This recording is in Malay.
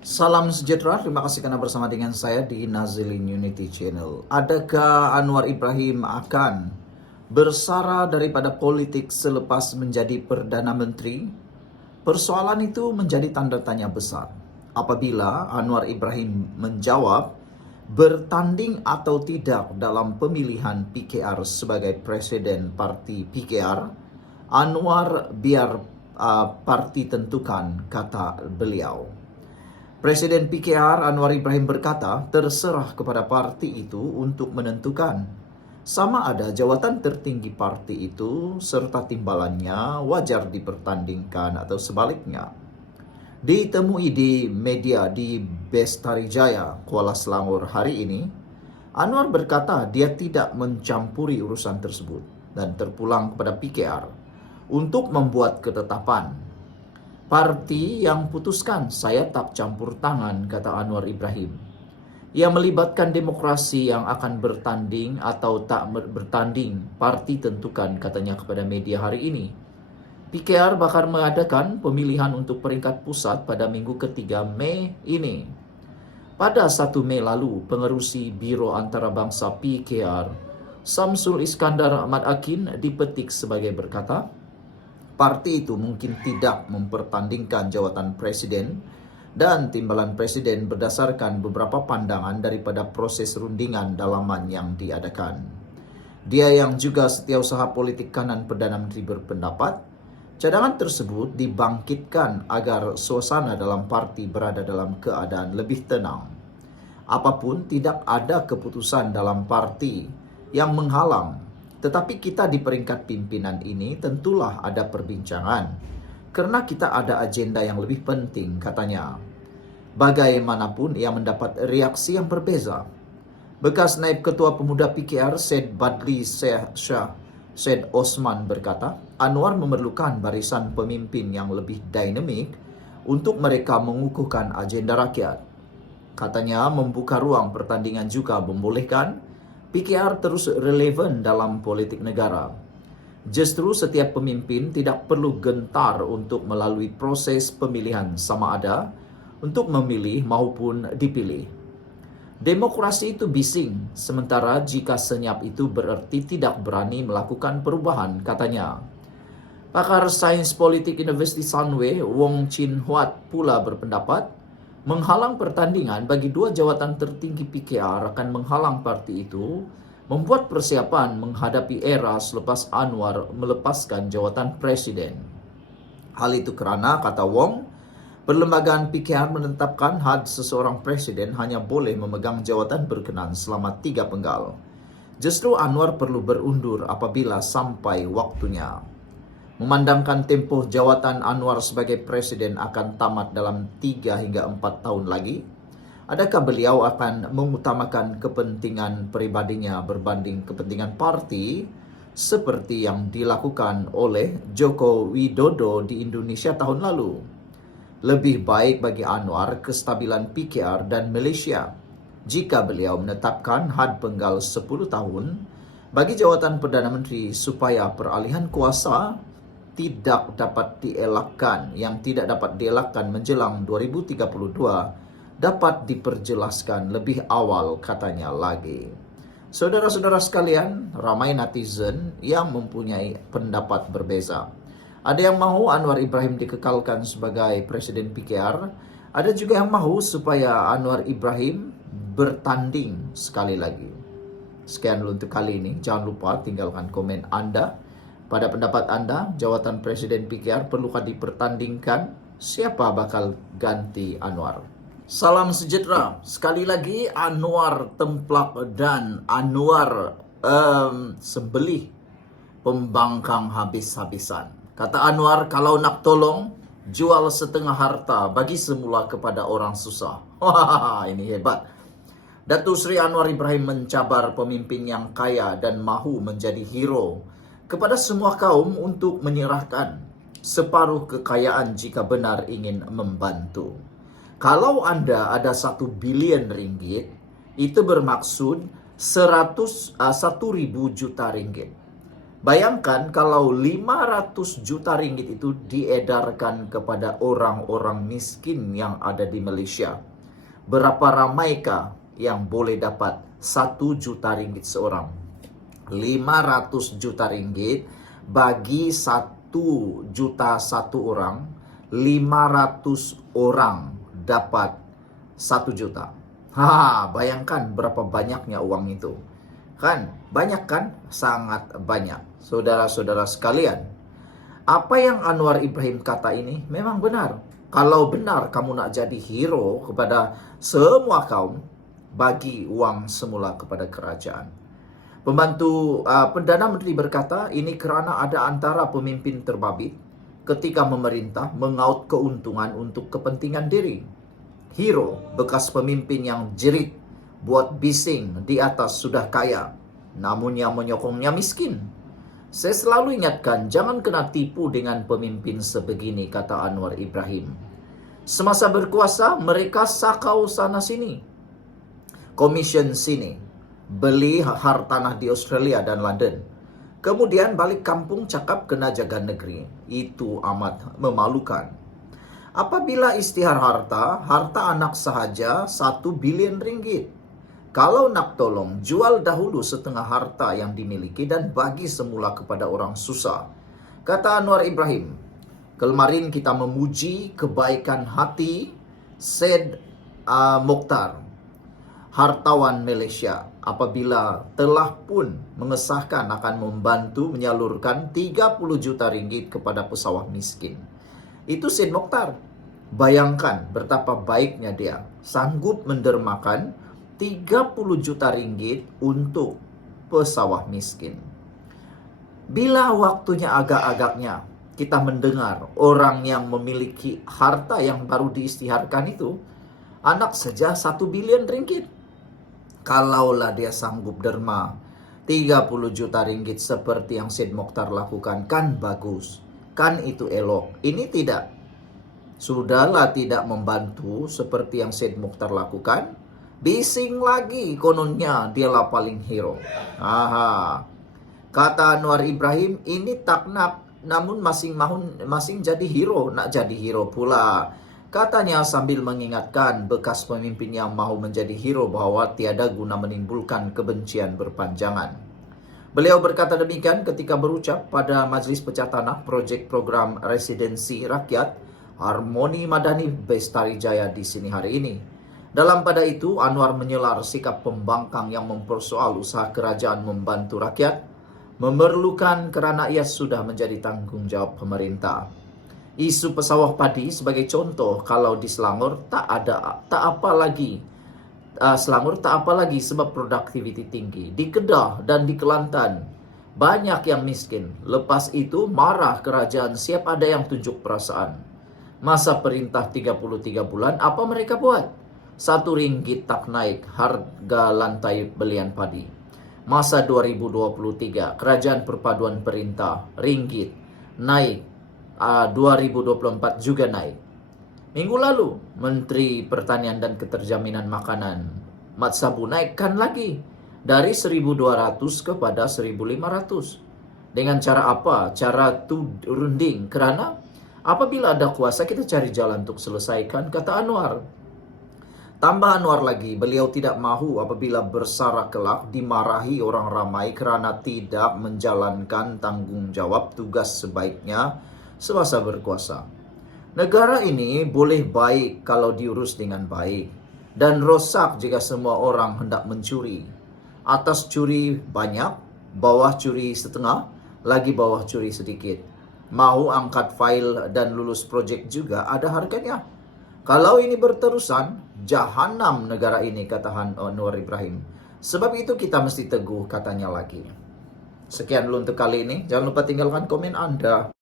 Salam sejahtera, terima kasih karena bersama dengan saya di Nazilin Unity Channel. Adakah Anwar Ibrahim akan bersara daripada politik selepas menjadi Perdana Menteri? Persoalan itu menjadi tanda tanya besar. Apabila Anwar Ibrahim menjawab bertanding atau tidak dalam pemilihan PKR sebagai Presiden Parti PKR, Anwar biar parti tentukan, kata beliau. Presiden PKR Anwar Ibrahim berkata, terserah kepada parti itu untuk menentukan sama ada jawatan tertinggi parti itu serta timbalannya wajar dipertandingkan atau sebaliknya. Ditemui di media di Bestarijaya, Kuala Selangor hari ini, Anwar berkata dia tidak mencampuri urusan tersebut dan terpulang kepada PKR untuk membuat ketetapan. Parti yang putuskan, saya tak campur tangan, kata Anwar Ibrahim. Ia melibatkan demokrasi yang akan bertanding atau tak bertanding, parti tentukan, katanya kepada media hari ini. PKR bakal mengadakan pemilihan untuk peringkat pusat pada minggu ketiga Mei ini. Pada 1 Mei lalu, pengerusi Biro Antarabangsa PKR, Samsul Iskandar Ahmad Akin, dipetik sebagai berkata, parti itu mungkin tidak mempertandingkan jawatan presiden dan timbalan presiden berdasarkan beberapa pandangan daripada proses rundingan dalaman yang diadakan. Dia yang juga setiausaha politik kanan Perdana Menteri berpendapat, cadangan tersebut dibangkitkan agar suasana dalam parti berada dalam keadaan lebih tenang. Apapun tidak ada keputusan dalam parti yang menghalang. Tetapi kita di peringkat pimpinan ini tentulah ada perbincangan. Karena kita ada agenda yang lebih penting, katanya. Bagaimanapun ia mendapat reaksi yang berbeza. Bekas naib ketua pemuda PKR, Syed Badli Syed Osman berkata, Anwar memerlukan barisan pemimpin yang lebih dinamik untuk mereka mengukuhkan agenda rakyat. Katanya membuka ruang pertandingan juga membolehkan PKR terus relevan dalam politik negara. Justru setiap pemimpin tidak perlu gentar untuk melalui proses pemilihan sama ada untuk memilih maupun dipilih. Demokrasi itu bising, sementara jika senyap itu berarti tidak berani melakukan perubahan, katanya. Pakar Sains Politik Universiti Sunway, Wong Chin Huat pula berpendapat, menghalang pertandingan bagi dua jawatan tertinggi PKR akan menghalang parti itu membuat persiapan menghadapi era selepas Anwar melepaskan jawatan presiden. Hal itu kerana, kata Wong, perlembagaan PKR menetapkan had seseorang presiden hanya boleh memegang jawatan berkenan selama 3 penggal. Justru Anwar perlu berundur apabila sampai waktunya. Memandangkan tempoh jawatan Anwar sebagai presiden akan tamat dalam 3 hingga 4 tahun lagi, adakah beliau akan mengutamakan kepentingan pribadinya berbanding kepentingan parti seperti yang dilakukan oleh Joko Widodo di Indonesia tahun lalu? Lebih baik bagi Anwar kestabilan PKR dan Malaysia jika beliau menetapkan had penggal 10 tahun bagi jawatan Perdana Menteri supaya peralihan kuasa tidak dapat dielakkan, yang tidak dapat dielakkan menjelang 2032 dapat diperjelaskan lebih awal, katanya lagi. Saudara-saudara sekalian, ramai netizen yang mempunyai pendapat berbeza. Ada yang mahu Anwar Ibrahim dikekalkan sebagai Presiden PKR, ada juga yang mahu supaya Anwar Ibrahim bertanding sekali lagi. Sekian dulu untuk kali ini, jangan lupa tinggalkan komen Anda. Pada pendapat Anda, jawatan Presiden PKR perlukah dipertandingkan? Siapa bakal ganti Anwar? Salam sejahtera. Sekali lagi, Anwar templak dan Anwar sembelih pembangkang habis-habisan. Kata Anwar, kalau nak tolong, jual setengah harta bagi semula kepada orang susah. Wah, ini hebat. Datuk Seri Anwar Ibrahim mencabar pemimpin yang kaya dan mahu menjadi hero kepada semua kaum untuk menyerahkan separuh kekayaan jika benar ingin membantu. Kalau Anda ada 1 bilion ringgit, itu bermaksud 1.000 juta ringgit. Bayangkan kalau 500 juta ringgit itu diedarkan kepada orang-orang miskin yang ada di Malaysia. Berapa ramaikah yang boleh dapat 1 juta ringgit seorang? 500 juta ringgit bagi 1 juta satu orang, 500 orang dapat 1 juta. Bayangkan berapa banyaknya uang itu. Kan? Banyak kan? Sangat banyak. Saudara-saudara sekalian, apa yang Anwar Ibrahim kata ini memang benar. Kalau benar kamu nak jadi hero kepada semua kaum, bagi uang semula kepada kerajaan. Pembantu Perdana Menteri berkata, ini kerana ada antara pemimpin terbabit ketika memerintah mengaut keuntungan untuk kepentingan diri. Hero, bekas pemimpin yang jerit, buat bising di atas sudah kaya, namun yang menyokongnya miskin. Saya selalu ingatkan, jangan kena tipu dengan pemimpin sebegini, kata Anwar Ibrahim. Semasa berkuasa, mereka sakau sana-sini, komision sini, beli hartanah di Australia dan London. Kemudian balik kampung cakap kena jaga negeri. Itu amat memalukan. Apabila istihar harta anak sahaja 1 bilion ringgit. Kalau nak tolong, jual dahulu setengah harta yang dimiliki dan bagi semula kepada orang susah. Kata Anwar Ibrahim, kemarin kita memuji kebaikan hati Syed Mokhtar, hartawan Malaysia, apabila telah pun mengesahkan akan membantu menyalurkan 30 juta ringgit kepada pesawah miskin. Itu Syed Mokhtar. Bayangkan betapa baiknya dia sanggup mendermakan 30 juta ringgit untuk pesawah miskin. Bila waktunya agak-agaknya kita mendengar orang yang memiliki harta yang baru diisytiharkan itu, anak saja 1 bilion ringgit. Kalaulah dia sanggup derma 30 juta ringgit seperti yang Syed Mokhtar lakukan, kan bagus. Kan itu elok. Ini tidak. Sudahlah tidak membantu seperti yang Syed Mokhtar lakukan. Bising lagi kononnya dialah paling hero. Kata Anwar Ibrahim, ini tak nak, namun masing jadi hero, nak jadi hero pula. Katanya sambil mengingatkan bekas pemimpin yang mahu menjadi hero bahwa tiada guna menimbulkan kebencian berpanjangan. Beliau berkata demikian ketika berucap pada Majlis Pecah Tanah projek program residensi rakyat Harmoni Madani Bestari Jaya di sini hari ini. Dalam pada itu, Anwar menyelar sikap pembangkang yang mempersoal usaha kerajaan membantu rakyat, memerlukan kerana ia sudah menjadi tanggung jawab pemerintah. Isu pesawah padi sebagai contoh, kalau di Selangor tak apa lagi sebab produktiviti tinggi. Di Kedah dan di Kelantan banyak yang miskin. Lepas itu marah kerajaan, siap ada yang tunjuk perasaan. Masa perintah 33 bulan, apa mereka buat? 1 ringgit tak naik harga lantai belian padi. Masa 2023, kerajaan perpaduan perintah ringgit naik. 2024 juga naik. Minggu lalu, Menteri Pertanian dan Keterjaminan Makanan Mat Sabu naikkan lagi dari 1.200 kepada 1.500. Dengan cara apa? Cara runding. Kerana apabila ada kuasa, kita cari jalan untuk selesaikan, kata Anwar. Tambah Anwar lagi, beliau tidak mahu apabila bersara kelak dimarahi orang ramai kerana tidak menjalankan tanggung jawab tugas sebaiknya semasa berkuasa. Negara ini boleh baik kalau diurus dengan baik, dan rosak jika semua orang hendak mencuri. Atas curi banyak, bawah curi setengah, lagi bawah curi sedikit. Mahu angkat fail dan lulus projek juga ada harganya. Kalau ini berterusan, jahanam negara ini, kata Anwar Ibrahim. Sebab itu kita mesti teguh, katanya lagi. Sekian dulu untuk kali ini. Jangan lupa tinggalkan komen Anda.